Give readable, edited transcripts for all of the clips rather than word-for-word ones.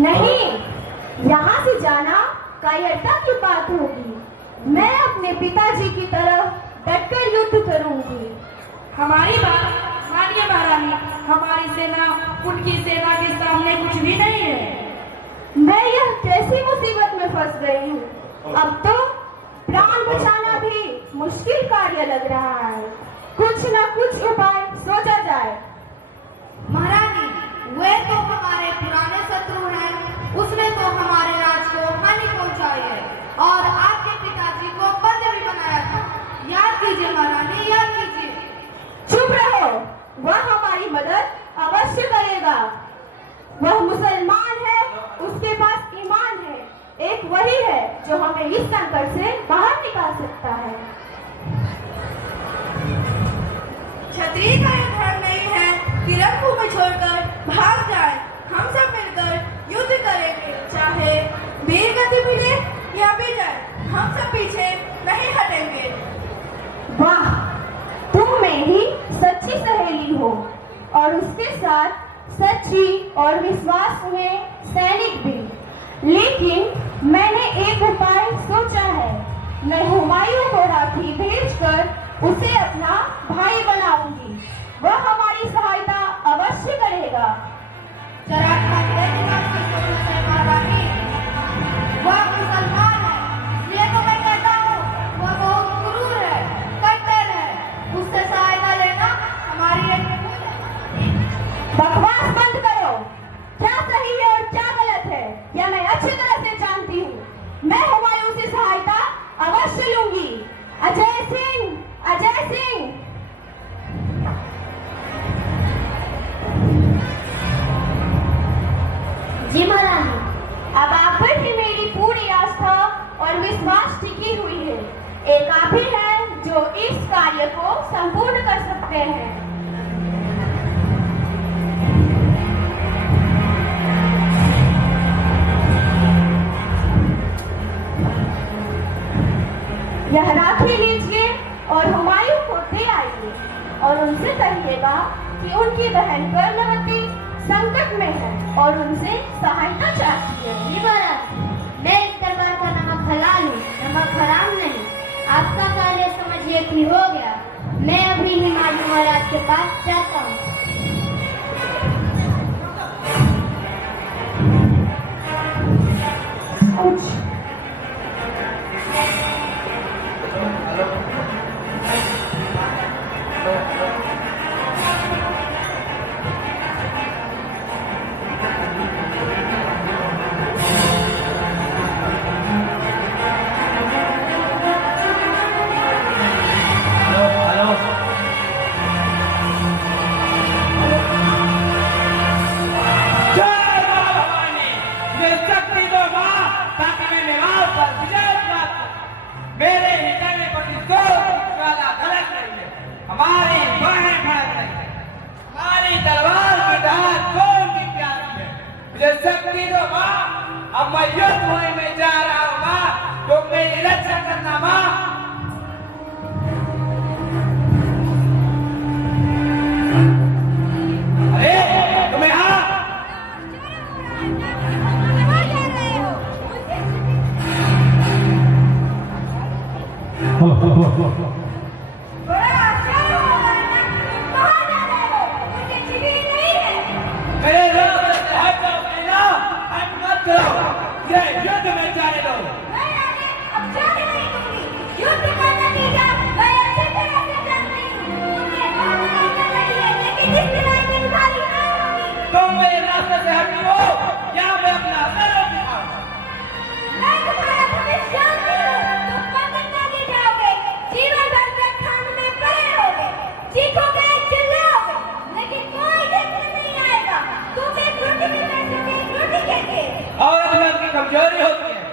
नहीं, यहाँ से जाना कायरता की बात होगी। मैं अपने पिताजी की तरफ डटकर युद्ध करूंगी। हमारी बात मानिए महारानी, हमारी सेना उनकी सेना के सामने कुछ भी नहीं है। मैं यह कैसी मुसीबत में फंस गई हूँ। अब तो प्राण बचाना भी मुश्किल कार्य लग रहा है। कुछ न कुछ उपाय सोचा जाए। महारानी, वे तो हमारे पुराने शत्रु हैं। उसने तो हमारे राज को हानि पहुंचाई है और आपके पिताजी को बंद भी बनाया था। याद कीजिए महारानी, याद कीजिए। चुप रहो, वह हमारी मदद अवश्य करेगा। वह मुसलमान है, उसके पास ईमान है। एक वही है जो हमें इस संकट से बाहर निकाल सकता है। क्षत्रिय का यह धर्म नहीं है कि रणभूमि छोड़कर भाग जाए। हम सब मिलकर युद्ध करेंगे, चाहे वीर गति मिले या विजय, हम सब पीछे नहीं हटेंगे। वाह, तुम में ही सच्ची सहेली हो और उसके साथ सच्ची और विश्वास में सैनिक भी। लेकिन मैंने एक उपाय सोचा है। मैं हुमायूं को राखी भेजकर उसे अपना भाई बनाऊंगी। वह हमारी सहायता अवश्य करेगा। जरा ठाकरे की बात सुनो महारानी, वह मुसलमान है, इसलिए तो मैं कहता हूँ वह बहुत क्रूर है, कट्टर है। उससे सहायता लेना हमारी एक बकवास बंद करो। क्या सही है और क्या गलत है यह मैं अच्छी तरह से जानती हूँ। मैं हुमायूं से सहायता अवश्य लूंगी। अजय सिंह, अजय सिंह। जी महारानी, अब आप पर ही मेरी पूरी आस्था और विश्वास टिकी हुई है। एक आप ही है जो इस कार्य को संपूर्ण कर सकते हैं। यह राखी लीजिए और हुमायूं को दे आइए और उनसे कहिएगा कि उनकी बहन कर्णवती संकट में है और उनसे सहायता चाहती है। जी महाराज, मैं इस दरबार का नमक हलाल हूँ, नमक हराम नहीं। आपका कार्य समझिए कि हो गया। मैं अभी ही महाराज के पास जाता हूँ। कुछ अब मैं युद्ध भूमि में जा रहा हूँ माँ, तो मेरी रक्षा करना माँ। अरे तुम्हें युद्ध में जाने दो। अब जाने नहीं दूंगी। युद्ध का नतीजा मैं अच्छी तरह से जानती हूँ। मुझे बहुत मेहनत लगी है, लेकिन इस लड़ाई में तुम्हारी हार होगी। तुम मेरे रास्ते से हटो या मैं अपना सर दिखाऊं। मैं तुम्हारा भविष्य जानती हूँ। तुम बंधन नहीं जाओगे, जीवन भर तक खान में पड़े रहोगे, चीखोगे, चिल्लाओगे, लेकिन कोई देखने नहीं आएगा। तुम एक रोटी भी खा सकते, एक रोटी खेके। और तुम्हें उनकी कमजोरी होती है।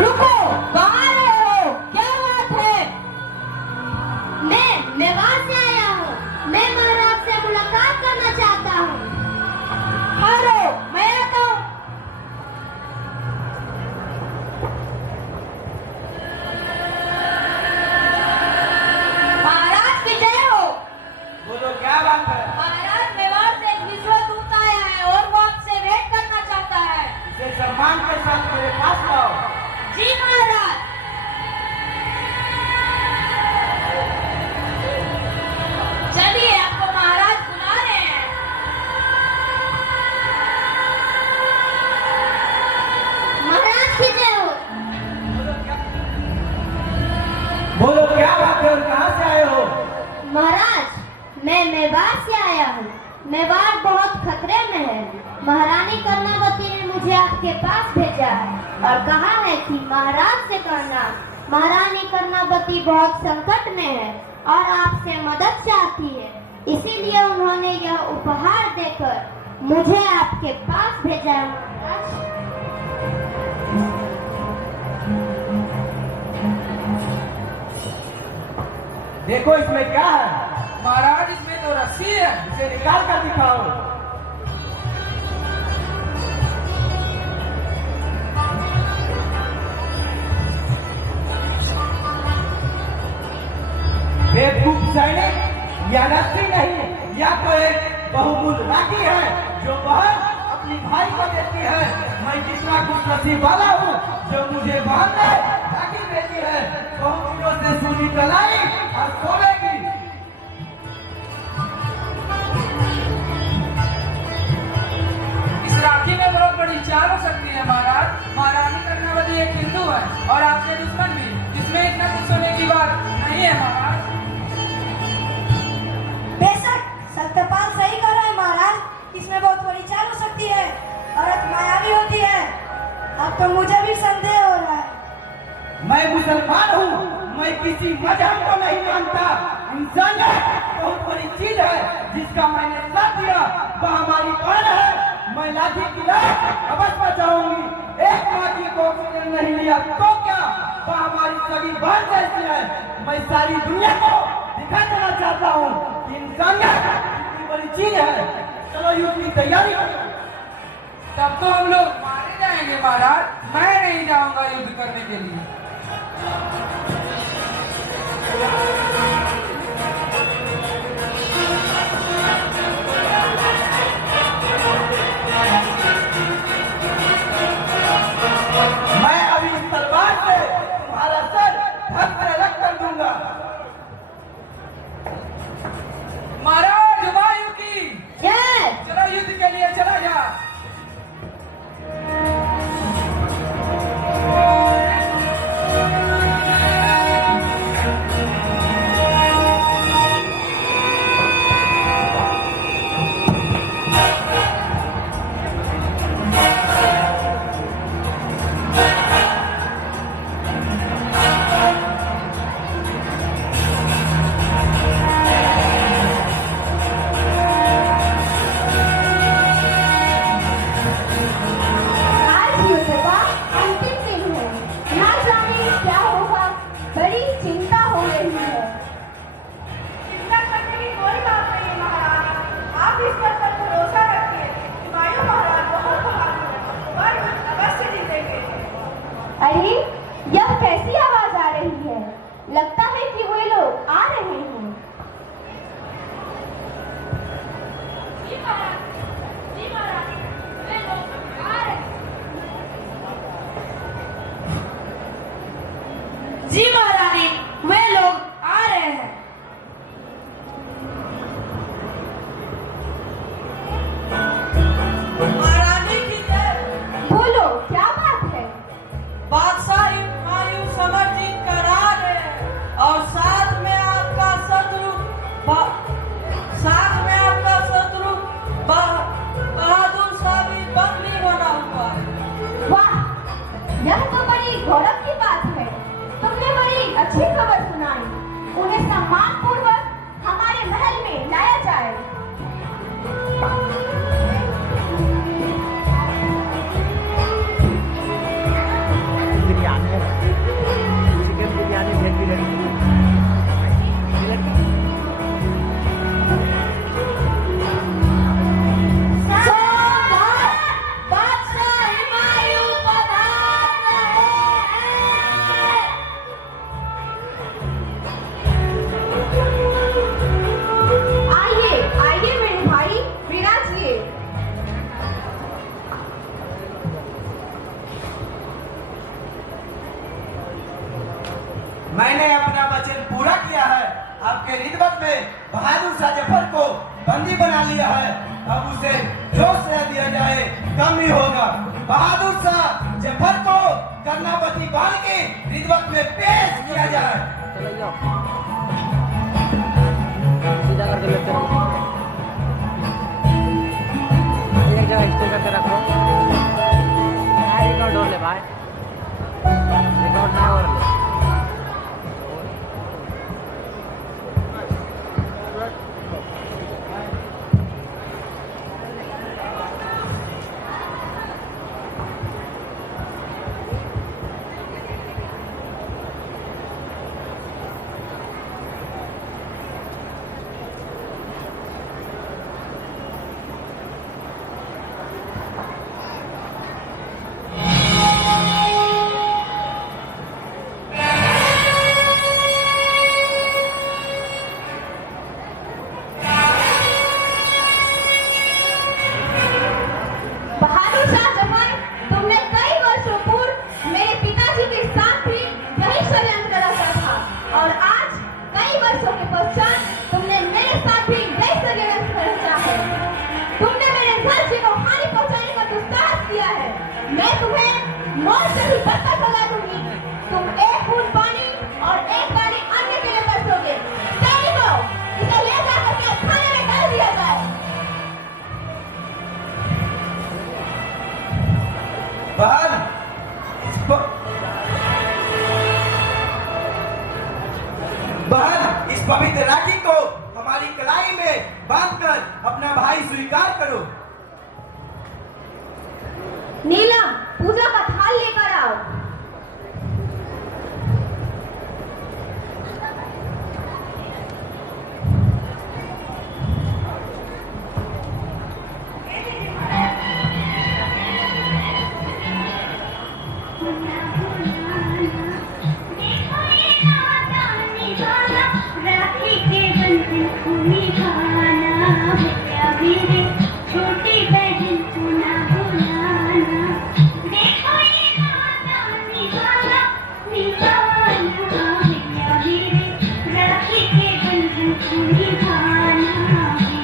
रुको, कहाँ रहे हो? क्या बात है? मैं मेवाड़ से आया हूँ। मैं महाराज से मुलाकात करना चाहता हूँ। हेलो, मैं आता हूँ। महाराज की जय हो। बोलो क्या बात है? महाराज, मेवाड़ से एक विश्वदूत आया है और वो आपसे भेंट करना चाहता है। इसे सम्मान के साथ मेरे पास लाओ। जी महाराज। चलिए, आपको महाराज बुला रहे हैं। महाराज की जय हो। बोलो क्या बात है और कहाँ से आए हो? महाराज, मैं मेवाड़ से आया हूँ। मेवाड़ बहुत खतरे में है। महारानी कर्णावती ने मुझे आपके पास भेजा है और कहा है कि महाराज से कहना महारानी कर्णावती बहुत संकट में है और आपसे मदद चाहती है। इसीलिए उन्होंने यह उपहार देकर मुझे आपके पास भेजा है। महाराज, देखो इसमें क्या है। महाराज, इसमें तो रस्सी है। इसे निकाल कर दिखाओ। बेवकूफ सैनिक, यह रस्सी नहीं, यह तो एक बहुमूल्य राखी है जो बहन अपनी भाई को देती है। मैं कितना कुछ नसीब वाला हूँ जो मुझे बहन ने राखी देती है। बहुत दिनों से सुनी कलाई और सोने की। इस राखी में बहुत बड़ी चाल हो सकती है महाराज। महारानी कर्णावती एक हिंदू है और आपसे दुश्मन भी। इसमें इतना कुछ होने की बात नहीं है महाराज। बेशक सत्यपाल सही कह रहे हैं महाराज। इसमें बहुत बड़ी चाल हो सकती है। औरत मायावी होती है। अब तो मुझे भी संदेह हो रहा है। मैं मुसलमान हूँ, मैं किसी मजहब को नहीं मानता। इंसानियत बहुत बड़ी चीज है जिसका मैंने साथ दिया। वह हमारी बहन है। मैं लाठी की लाश अवश्य बचाऊंगी। एक माँ की को ऑक्सीजन नहीं लिया तो क्या? वह हमारी सभी बहन जैसी है। मैं सारी दुनिया को दिखा देना चाहता हूँ कि इंसानियत कितनी बड़ी चीज है। चलो युद्ध की तैयारी करो। तब तो हम लोग मारे जाएंगे महाराज। मैं नहीं जाऊंगा युद्ध करने के लिए। मैं अभी इस तलवार से तुम्हारा सर धड़ से अलग कर दूंगा। महाराज, हुमायूं की जय। चलो युद्ध के लिए चला जा। अब उसे जो सह दिया जाए कम ही होगा। बहादुर शाह जफर को कर्णावती बांध के रिश्वत में पेश किया जाए। चलो जाओ, सीधा करके लेते रहो, एक जगह स्टे करके रखो। रिकॉर्ड हो ले भाई, रिकॉर्ड ना हो ले। बहादुर शाह जफर, तुमने कई वर्षों पूर्व मेरे पिताजी के साथ भी यही षड्यंत्र रचा था और आज कई वर्षों के पश्चात तुमने मेरे साथ भी यही षड्यंत्र रचा है। तुमने मेरे राज्य को हानि पहुंचाने का दुस्साहस किया है। मैं तुम्हें मौत से भी बदतर सजा दूंगी। तुम एक बूंद पानी और एक गाड़ी अन्न के लिए तरसोगे। सैनिकों, इसे ले जाकर के खाने में डाल दिया जाए। बहन, इस पवित्र राखी को हमारी कलाई में बांधकर अपना भाई स्वीकार करो। नीलम, पूजा का थाल लेकर आओ। राखी के बंधन को निभाना, मेरे छोटी बहन को ना भुलाना। देखो ये नाता निभाना, निभाना, मेरे राखी के बंधन को निभाना,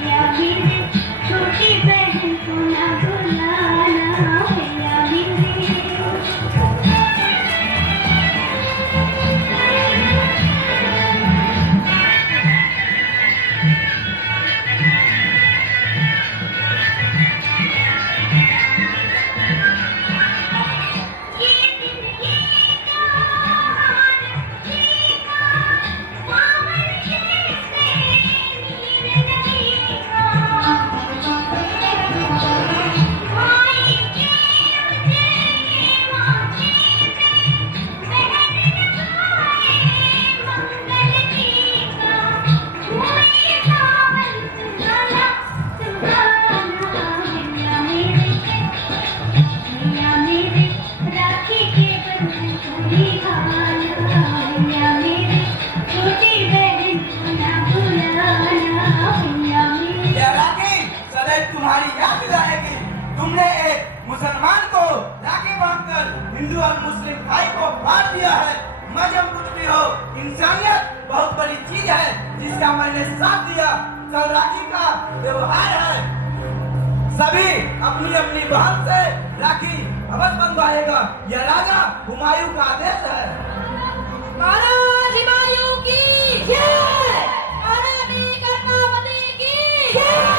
मेरे छोटी बहन को ना भुलाना, मेरे। तुम्हारी याद दिलाएगी। तुमने एक मुसलमान को राखी बांधकर हिंदू और मुस्लिम भाई को बांट दिया है। मजहब कुछ भी हो, इंसानियत बहुत बड़ी चीज है जिसका मैंने साथ दिया। सब राखी का व्यवहार है। सभी अपनी अपनी बहन से राखी अवश्य बंधवाएगा। यह राजा हुमायूं का आदेश है। महाराज हुमायूं की जय, महारानी कर्णावती की जय।